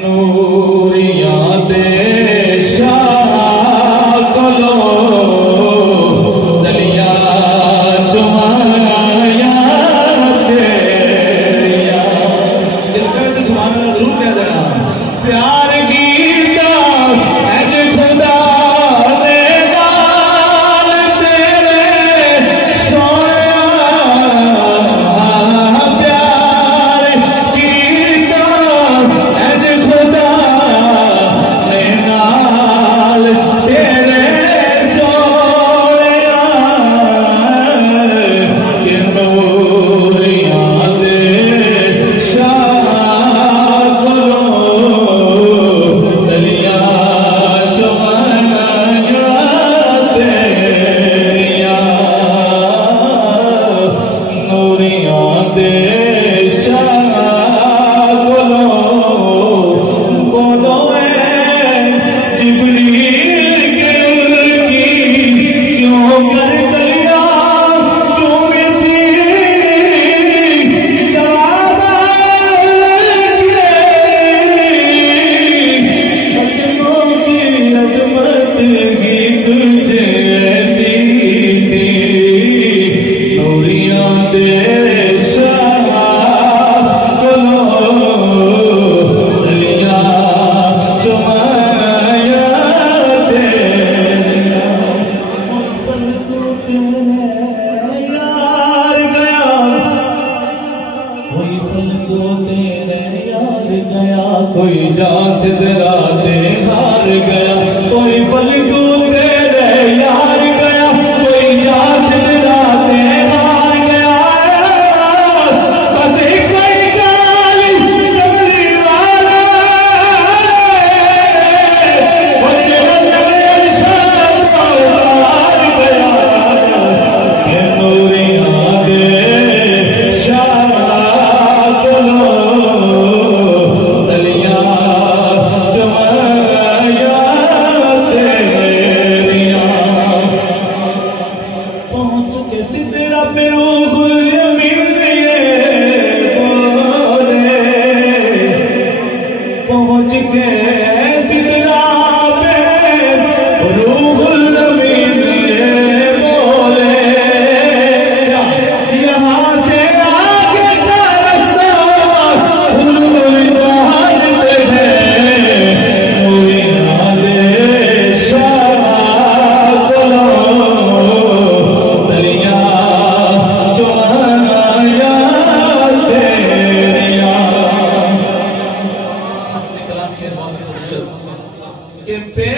नूरिया दे शाह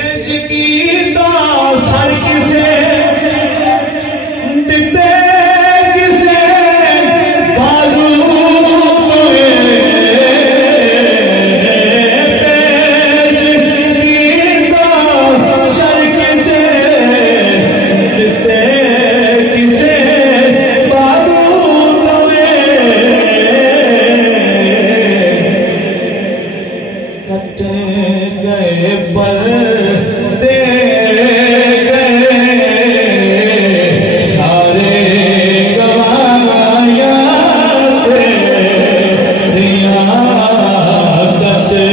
पेश कीता सर किसे दिते किसे बाजू पेश कीता सर किसे दिते किसे बाजू कटे गए पर दे गए सारे गवाया तेरिया कटे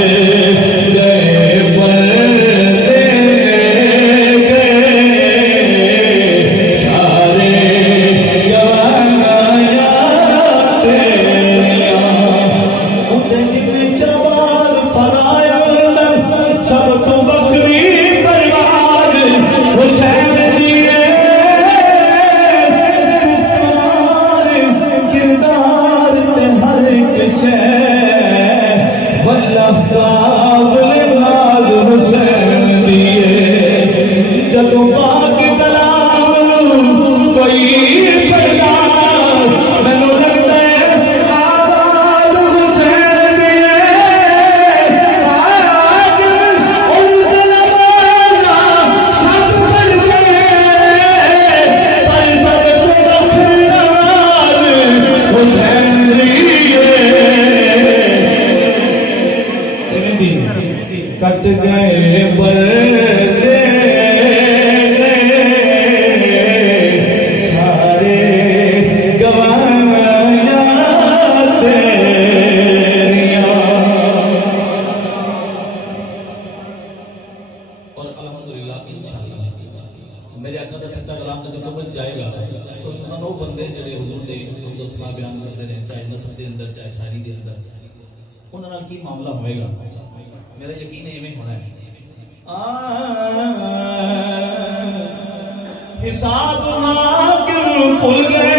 गए पर दे गए सारे गवाया तेरिया उन्हें जिन्हें चबाल फलाया सब तो बकरी परिवार हुसैन दिए किरदार ते हर किसे वल्लाह काबुल नाज हुसैन दिए जदों पाक कलाम कोई पैगाम मैनू लगता है आवाज हुसैन दिए कट गए पर दे गए सारे गवाया तेरिया। और अल्हम्दुलिल्लाह इंशाअल्लाह मेरे आका दा सच्चा कलाम जब कबल जाएगा तो सुनन वो बंदे जेडे हुजूर दे दोस्तां बयान करते हैं चाहे नसब के अंदर चाहे शायरी के अंदर उन्हां नाल की मामला होएगा मेरा यकीन इवें होना है। हिसाब हाकिम भूल गए